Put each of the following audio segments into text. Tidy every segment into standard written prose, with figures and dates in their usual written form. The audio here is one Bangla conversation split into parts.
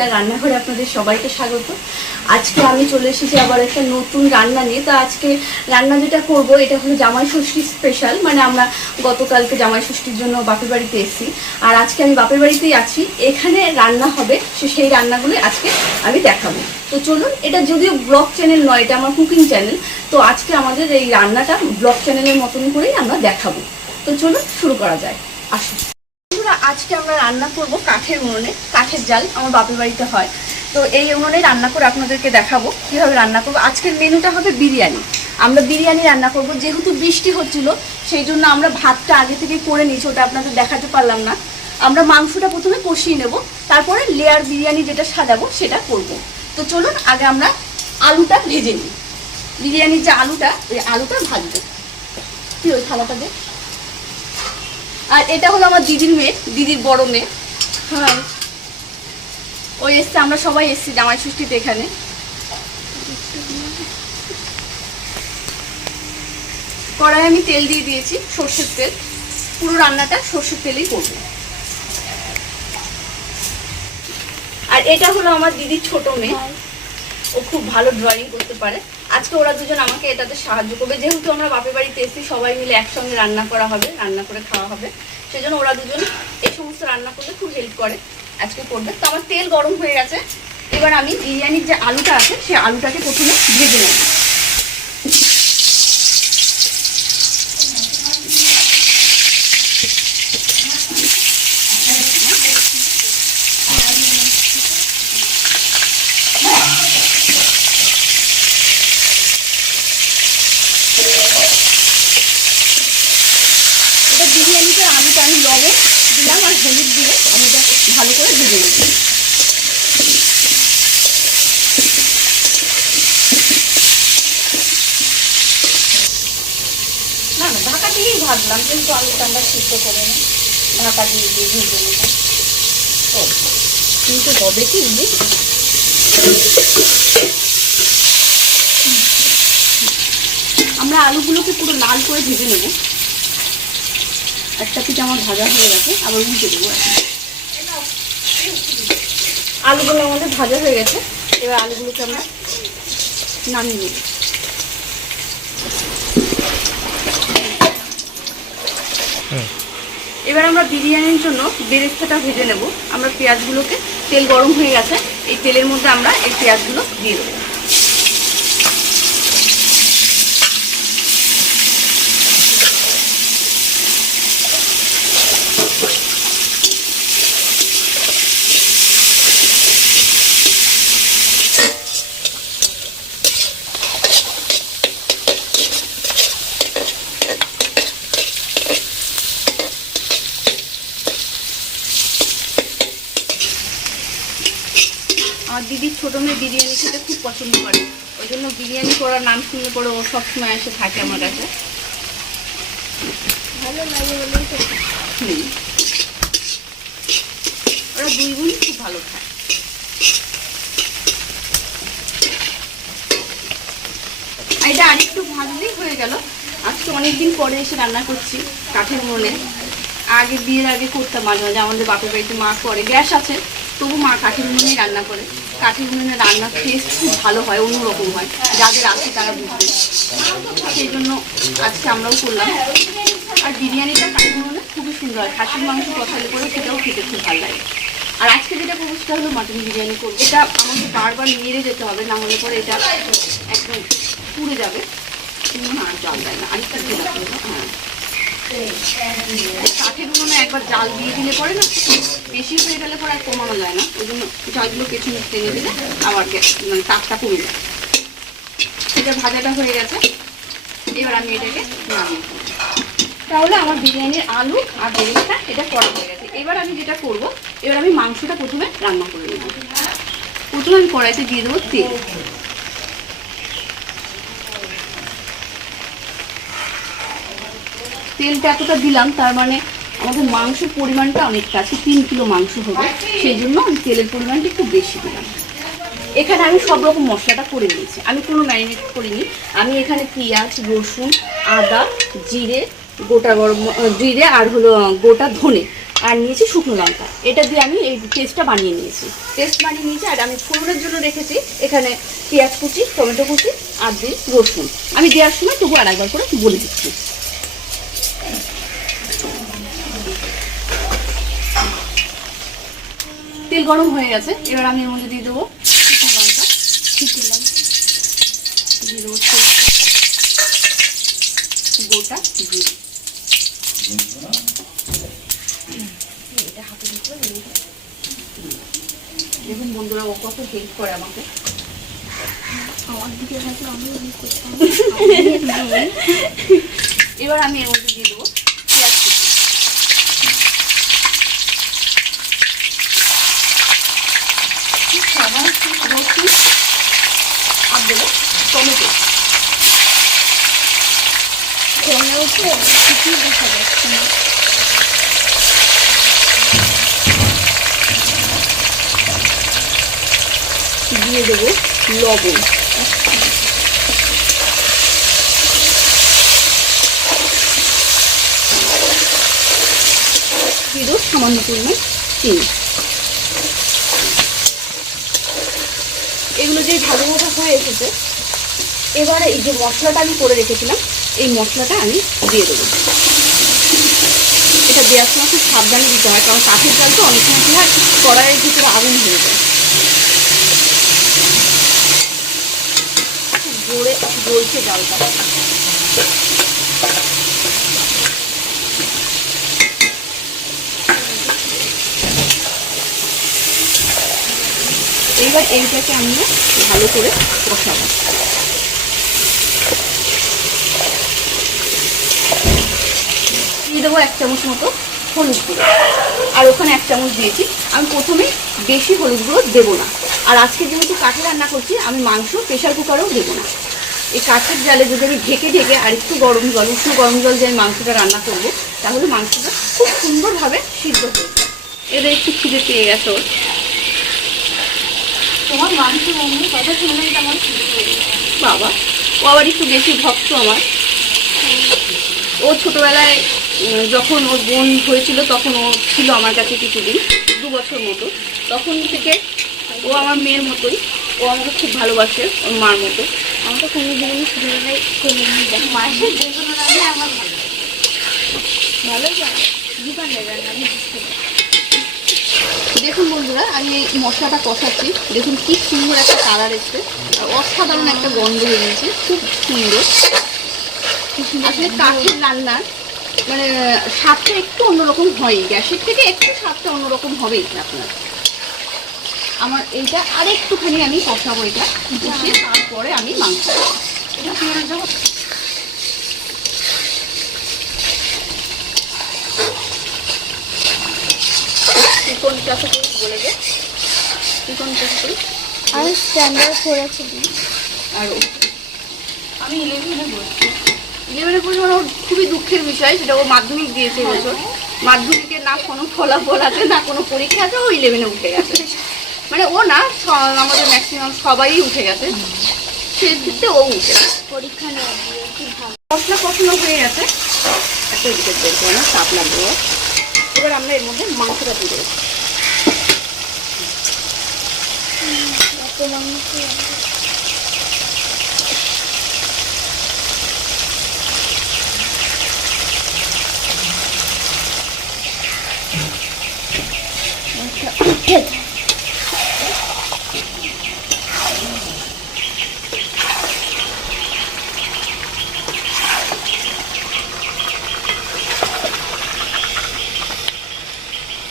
অঙ্কিতা রান্নাঘরে আপনাদের সবাইকে স্বাগত। আজকে আমি চলে এসেছি আবার একটা নতুন রান্না নিয়ে। তো আজকে রান্না যেটা করব এটা হলো জামাই ষষ্ঠী স্পেশাল। মানে আমরা গতকালকে জামাই ষষ্ঠীর জন্য বাপের বাড়িতে এসেছি, আর আজকে আমি বাপের বাড়িতেই আছি। এখানে রান্না হবে, সেই রান্নাগুলো আজকে আমি দেখাবো। তো চলুন, এটা যদিও ব্লগ চ্যানেল নয়, এটা আমার কুকিং চ্যানেল। তো আজকে আমাদের এই রান্নাটা ব্লগ চ্যানেলের মতন করেই আমরা দেখাবো। তো চলুন শুরু করা যায়, আসুন। আজকে আমরা রান্না করব কাঠের উনুনে, কাঠের জাল আমার বাপের বাড়িতে হয়। তো এই উনুনে রান্না করে আপনাদেরকে দেখাবো কীভাবে রান্না করবো। আজকের মেনুটা হবে বিরিয়ানি। আমরা বিরিয়ানি রান্না করব। যেহেতু বৃষ্টি হচ্ছিল সেই জন্য আমরা ভাতটা আগে থেকে করে নিয়েছি, ওটা আপনাদের দেখাতে পারলাম না। আমরা মাংসটা প্রথমে কষিয়ে নেব, তারপরে লেয়ার বিরিয়ানি যেটা সাজাবো সেটা করব। তো চলুন আগে আমরা আলুটা ভেজে নিই। বিরিয়ানির যে আলুটা, ওই আলুটা ভাজবো। কি ওই থালাটা দে। আর এটা হলো আমার দিদির মেয়ে, দিদির বড় মেয়ে। হ্যাঁ, ওই এসছে, আমরা সবাই এসছি জামাই ষষ্ঠীতে এখানে। কড়াই আমি তেল দিয়ে দিয়েছি, সর্ষের তেল। পুরো রান্নাটা সর্ষের তেলেই করবো। আর এটা হলো আমার দিদির ছোট মেয়ে, ও খুব ভালো ড্রয়িং করতে পারে। আজকে ওরা দুজন আমাকে এটাতে সাহায্য করবে। যেহেতু আমরা বাপের বাড়িতে এসেছি, সবাই মিলে একসঙ্গে রান্না করা হবে, রান্না করে খাওয়া হবে, সেজন্য ওরা দুজন এই সমস্ত রান্না করলে খুব হেল্প করে, আজকে করবে। তো আমার তেল গরম হয়ে গেছে। এবার আমি বিরিয়ানির যে আলুটা আছে সেই আলুটাকে প্রথমে ভেজে নেব। বিরিয়ানিতে আলুটা আমি লবণ দিলাম আর হলুদ দিয়ে আলুটাকে ভালো করে ভেজে নেব। না না, ঢাকা দিয়েই ভাজলাম, কিন্তু আলুটা আমরা সিদ্ধ করে নিই, ঢাকা দিয়ে ভেজে নেব। কিন্তু হবে কি, আমরা আলুগুলোকে পুরো লাল করে ভেজে নেব। একটা পিঠে আমার ভাজা হয়ে গেছে, আবার উল্টে দেবো। আলুগুলো আমাদের ভাজা হয়ে গেছে। এবার আলুগুলোকে আমরা নামিয়ে নেব। এবার আমরা বিরিয়ানির জন্য বেরেস্তাটা ভেজে নেব। আমরা পেঁয়াজগুলোকে, তেল গরম হয়ে গেছে, এই তেলের মধ্যে আমরা এই পেঁয়াজগুলো দিয়ে দেবো। আমার দিদির ছোটো মেয়ে বিরিয়ানি খেতে খুব পছন্দ করে, ওই জন্য বিরিয়ানি করার নাম শুনলে পরে ও সবসময় এসে থাকে আমার কাছে। ভালো লাগে ওরা দুই বোন খুব ভালো খায়। এটা আরেকটু ভাজলেই হয়ে গেল। আজকে অনেকদিন পরে এসে রান্না করছি কাঠের উনুনে। আগে বিয়ের আগে করতাম মাঝে মাঝে, আমাদের বাপের বাড়িতে মা করে, গ্যাস আছে তবু মা কাঠের উনুনেই রান্না করে। কাঠের উনুনে রান্নার টেস্ট খুব ভালো হয়, অন্যরকম হয়, যাদের আছে তারা বুঝবে। সেই জন্য আজকে আমরাও করলাম। আর বিরিয়ানিটা কাঠের উনুনে খুবই সুন্দর হয়, খাসির মাংস কষালে করে সেটাও খেতে খুব ভালো লাগে। আর আজকে যেটা করবো সেটা হলো মাটন বিরিয়ানি করবো। এটা আমাকে বারবার নেড়ে যেতে হবে, না হলে পরে এটা একদম পুড়ে যাবে। না, জল দেয় না, আরেকটা দিয়ে রাখতে হবে। হ্যাঁ, কাঠের উনুনে একবার জাল দিয়ে দিলে পরে না, বেশি হয়ে গেলে পরে আর কমানো যায় না। ওই জন্য জালগুলো পেছনে টেনে দিলে আবার মানে তাপটা কমে যায়। এটা ভাজাটা হয়ে গেছে। এবার আমি এটাকে নামিয়ে দেবো। তাহলে আমার বিরিয়ানির আলু আর বেরেস্তা এটা করা হয়ে গেছে। এবার আমি যেটা করব, এবার আমি মাংসটা প্রথমে রান্না করে নেব। প্রথমে আমি কড়াইতে দিয়ে দেবো তেল। তেলটা এতটা দিলাম, তার মানে আমাদের মাংসের পরিমাণটা অনেকটা আছে, 3 কিলো মাংস হবে, সেই জন্য আমি তেলের পরিমাণটা একটু বেশি দিলাম। এখানে আমি সব রকম মশলাটা করে নিয়েছি, আমি কোনো ম্যারিনেট করিনি। আমি এখানে পেঁয়াজ, রসুন, আদা, জিরে, গোটা গরম জিরে আর হলো গোটা ধনে আর নিয়েছি শুকনো লঙ্কা। এটা দিয়ে আমি এই পেস্টটা বানিয়ে নিয়েছি। আর আমি ফোড়নের জন্য রেখেছি এখানে পেঁয়াজ কুচি, টমেটো কুচি আর দিই রসুন। আমি দেওয়ার সময় তবু আর একবার করে বলে দিচ্ছি। তেল গরম হয়ে গেছে, এবার আমি এর মধ্যে দিয়ে দেবো শুকনো লঙ্কা, দিয়ে দেবো গোটা জিরে। দেখুন বন্ধুরা, ও কত হেল্প করে আমাকে। এবার আমি এর মধ্যে দিয়ে দেবো পেঁয়াজ কুচি, রসুন আর দেবো টমেটো। দিয়ে দেবো লবণ, দিয়ে দেবো সামান্য পরিমাণ চিনি। এগুলো যে ভালো মতো হয়ে এসেছে, এবারে এই যে মশলাটা আমি করে রেখেছিলাম এই মশলাটা আমি দিয়ে দেবো। এটা দেওয়ার সময় খুব সাবধানে দিতে হয়, কারণ কাঠের জাল তো অনেক সময় কি হয় কড়াইয়ের ভিতরে আগুন হয়ে যায়। জোরে জ্বলছে জালটা। এইবার এইটাকে আমি ভালো করে কষাবো। দিয়ে দেবো 1 চামচ মতো হলুদ গুঁড়ো, আর ওখানে 1 চামচ দিয়েছি। আমি প্রথমে বেশি হলুদ গুঁড়ো দেবো না, আর আজকে যেহেতু কাঠে রান্না করছি আমি মাংস প্রেশার কুকারেও দেবো না। এই কাঠের জালে যদি আমি ঢেকে ঢেকে আর একটু উষ্ণ গরম জল দিয়ে আমি মাংসটা রান্না করবো, তাহলে মাংসটা খুব সুন্দরভাবে সিদ্ধ হয়ে যায়। এদের একটু খিদে পেয়ে গেছে ওর। তোমার মাংস মম্মির কথা শুনলেই আমার খিদে পেয়ে গেছে। বাবা, ও আবার একটু বেশি ভক্ত আমার। ও ছোটবেলায় যখন ওর বোন হয়েছিল তখন ও ছিল আমার কাছে কিছুদিন, 2 বছর মতো। তখন থেকে ও আমার মেয়ের মতোই, ও আমাকে খুব ভালোবাসে ওর মার মতো। আমার তো কোনো জীবনে ছোটবেলায় মায়ের যেগুলো রান্না আমার ভালো লাগে। দেখুন বন্ধুরা, আমি এই মশলাটা কষাচ্ছি। দেখুন কি সুন্দর একটা কালার এসছে, আর অসাধারণ একটা গন্ধ বেরিয়েছে, খুব সুন্দর। আসলে কাঠের রান্নার মানে স্বাদটা একটু অন্যরকম হয়, গ্যাসের থেকে একটু স্বাদটা অন্যরকম হবেই আপনার। আমার এইটা আর একটুখানি আমি কষাবো, এটা কষিয়ে তারপরে আমি মাংস চিকন চাষে বলে যে চিকন চাষে আর স্ট্যান্ডার্ড করেছে। আর আমি 11-এ বলছি, 11-এ পড়ছি, মানে ওর খুবই দুঃখের বিষয়, সেটা ও মাধ্যমিক দিয়েছে এবছর। মাধ্যমিকের না কোনো ফলাফল আছে না কোনো পরীক্ষা আছে, ও 11-এ উঠে গেছে। মানে ও না, আমাদের ম্যাক্সিমাম সবাই উঠে গেছে, সেক্ষেত্রে ও উঠে গেছে। পরীক্ষা নেওয়া মশলা কষানো হয়ে গেছে, একটা দিকে দেখবো না, চাপ লাগবে। এবার আমরা এর মধ্যে মাংসটা দিয়ে দেবো।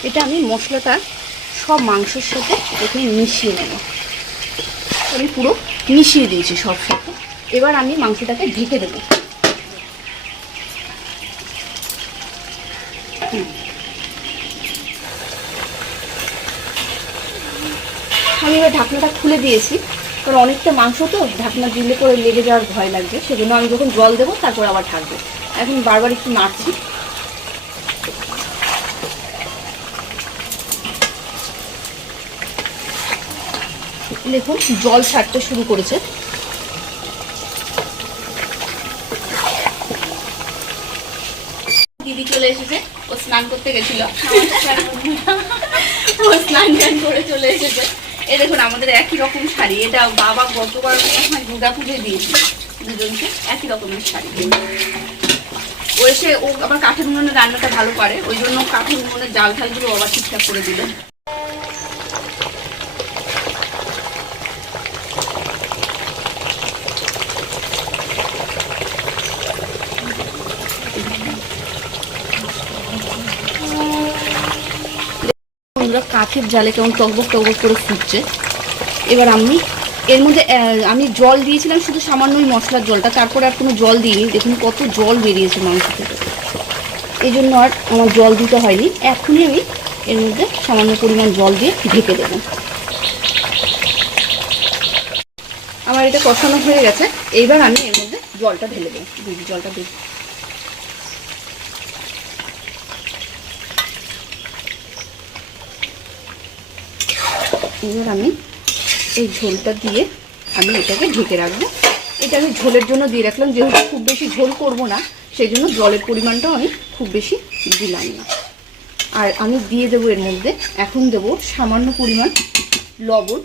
এটা আমি মশলাটা সব মাংসের সাথে এখানে মিশিয়ে নেব। আমি পুরো মিশিয়ে দিয়েছি সব সাথে। এবার আমি মাংসটাকে ঢেকে দেবো। আমি এবার ঢাকনাটা খুলে দিয়েছি, কারণ অনেকটা মাংস তো ঢাকনা দিলে করে লেগে যাওয়ার ভয় লাগবে, সেজন্য আমি যখন জল দেবো তারপর আবার ঢাকবো। এখন বারবার একটু নাড়ছি। দেখুন জল ছাড়তে শুরু করেছে। দিদি চলে এসেছে, ও স্নান করতে গেছিল, ও স্নান টান করে চলে এসেছে। এই দেখুন আমাদের একই রকম শাড়ি, এটা বাবা গতবার দুর্গা পুজোয় দিয়েছিল দুজনকে একই রকমের শাড়ি। ও এসে ও আবার কাঠের উনুনে রান্নাটা ভালো পারে, ওই জন্য কাঠের উনুনের জাল ঠালগুলো আবার ঠিকঠাক করে দিল। কাঠের জালে কেমন টকবক টকবক করে ফুটছে। এবার আমি এর মধ্যে আমি জল দিয়েছিলাম শুধু সামান্যই মশলার জলটা, তারপরে আর কোনো জল দিইনি। দেখুন কত জল বেরিয়েছে মাংস থেকে, এই জন্য আর আমার জল দিতে হয়নি। এখনই আমি এর মধ্যে সামান্য পরিমাণ জল দিয়ে ঢেকে দেবো। আমার এটা কষানো হয়ে গেছে, এইবার আমি এর মধ্যে জলটা ঢেলে দেবো। জলটা দিই, এবার আমি এই ঝোলটা দিয়ে আমি এটাকে ঢেকে রাখবো। এটা আমি ঝোলের জন্য দিয়ে রাখলাম, যেহেতু খুব বেশি ঝোল করব না সেই জন্য জলের পরিমাণটাও আমি খুব বেশি দিলাম না। আর আমি দিয়ে দেবো এর মধ্যে, এখন দেবো সামান্য পরিমাণ লবণ,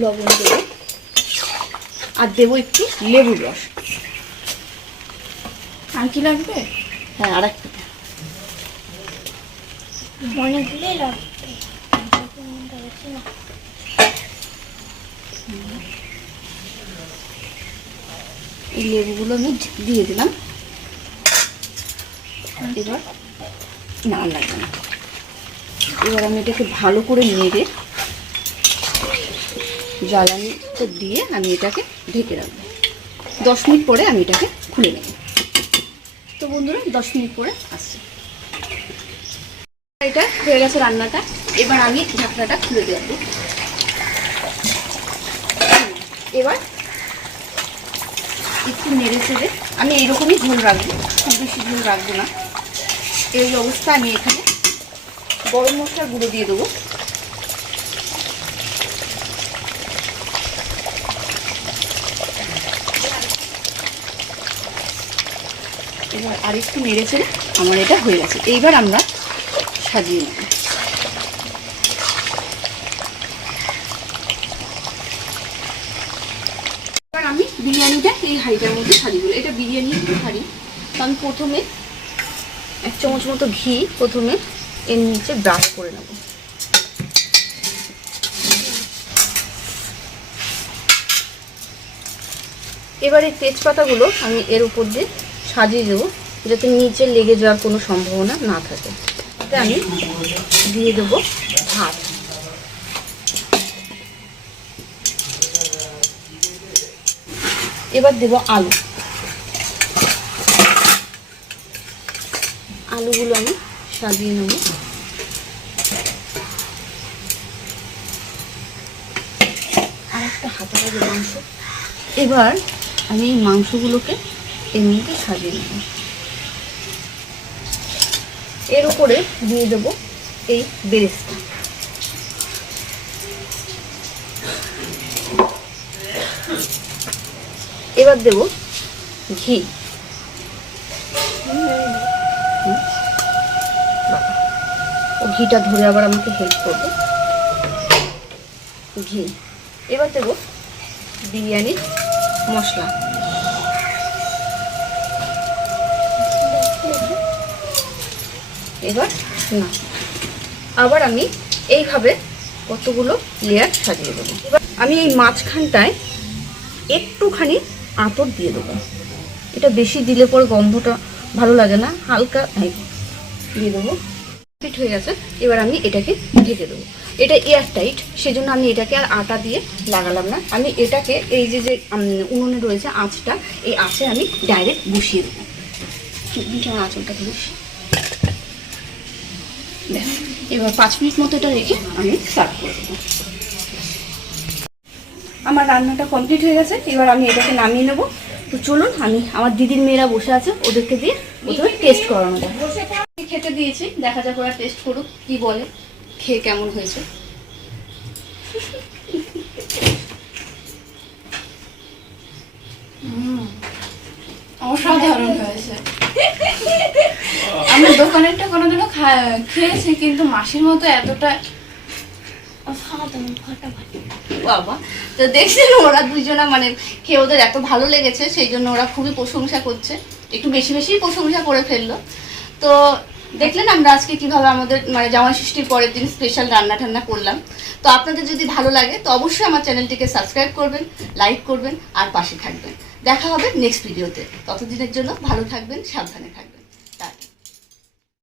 দেবো আর দেবো একটু লেবুর রস। আর কি লাগবে? হ্যাঁ আর একটা এই লেবুগুলো আমি দিয়ে দিলাম। এবার না লাগবে না। এবার আমি এটাকে ভালো করে নেড়ে জ্বালানিটা দিয়ে আমি এটাকে ঢেকে রাখবো। 10 মিনিট পরে আমি এটাকে খুলে নেব। তো বন্ধুরা 10 মিনিট পরে আসছে। এটা হয়ে গেছে রান্নাটা। এবার আমি ঢাকনাটা খুলে দেব। এবার একটু নেড়ে চেড়ে আমি এইরকমই ঝোল রাখবো, খুব বেশি ঝোল রাখবো না। এই অবস্থা আমি এখানে গরম মশলার গুঁড়ো দিয়ে দেবো। এবার আর একটু নেড়ে চেড়ে আমার এটা হয়ে গেছে। এইবার আমরা সাজিয়ে নেব। এবার আমি বিরিয়ানিটা এই হাঁড়িটার মধ্যে সাজিয়ে দেবো। এটা বিরিয়ানির হাঁড়ি। তো আমি প্রথমে 1 চামচ মতো ঘি প্রথমে এর নিচে ব্রাশ করে নেব। এবার এই তেজপাতাগুলো আমি এর উপর দিয়ে সাজিয়ে দেবো, যাতে নিচে লেগে যাওয়ার কোনো সম্ভাবনা না থাকে। এটা আমি দিয়ে দেবো ভাত। এবার দেবো আলু। আলুগুলো আমি সাজিয়ে নেব। আর একটা হাতা হবে মাংস। এবার আমি এই মাংসগুলোকে এর মধ্যে সাজিয়ে নেব। এর উপরে দিয়ে দেবো এই বেরেস্তা। এবার দেব ঘি। ও ঘিটা ধরে আবার আমাকে হেল্প করবে। ঘি। এবার দেব বিরিয়ানির মশলা। এবার না, আবার আমি এইভাবে কতগুলো লেয়ার সাজিয়ে দেবো। এবার আমি এই মাঝখানটায় একটুখানি আতর দিয়ে দেবো। এটা বেশি দিলে পরে গন্ধটা ভালো লাগে না, হালকা দিয়ে দেবো। ফিট হয়ে গেছে। এবার আমি এটাকে ঢেকে দেবো। এটা এয়ার টাইট, সেজন্য আমি এটাকে আর আটা দিয়ে লাগালাম না। আমি এটাকে এই যে উনুনে রয়েছে আঁচটা, এই আঁচে আমি ডাইরেক্ট বসিয়ে দেবো। আমার আঁচলটা ধরিস। এবার 5 মিনিট মতো এটা রেখে আমি সার্ভ করে দেবো। আমার রান্নাটা কমপ্লিট হয়ে গেছে। এবার আমি এটাকে নামিয়ে নেবো। তো চলুন, আমি আমার দিদির মেয়েরা বসে আছে, ওদেরকে দিয়ে প্রথমে টেস্ট করানো যায়। খেতে দিয়েছি, দেখা যাক ওরা টেস্ট করুক, কি বলে, খেয়ে কেমন হয়েছে। অসাধারণ হয়েছে। আমি দোকানেরটা কোনোদিনও খেয়েছি, কিন্তু মাসির মতো এতটা বাবা, তো দেখছেন ওরা দুইজনা মানে খেয়ে ওদের এত ভালো লেগেছে, সেই জন্য ওরা খুবই প্রশংসা করছে, একটু বেশি বেশি প্রশংসা করে ফেললো। তো দেখলেন আমরা আজকে কিভাবে আমাদের মানে জামাই ষষ্ঠীর পরের দিন স্পেশাল রান্না টান্না করলাম। তো আপনাদের যদি ভালো লাগে তো অবশ্যই আমার চ্যানেলটিকে সাবস্ক্রাইব করবেন, লাইক করবেন আর পাশে থাকবেন। দেখা হবে নেক্সট ভিডিওতে। ততদিনের জন্য ভালো থাকবেন, সাবধানে থাকবেন।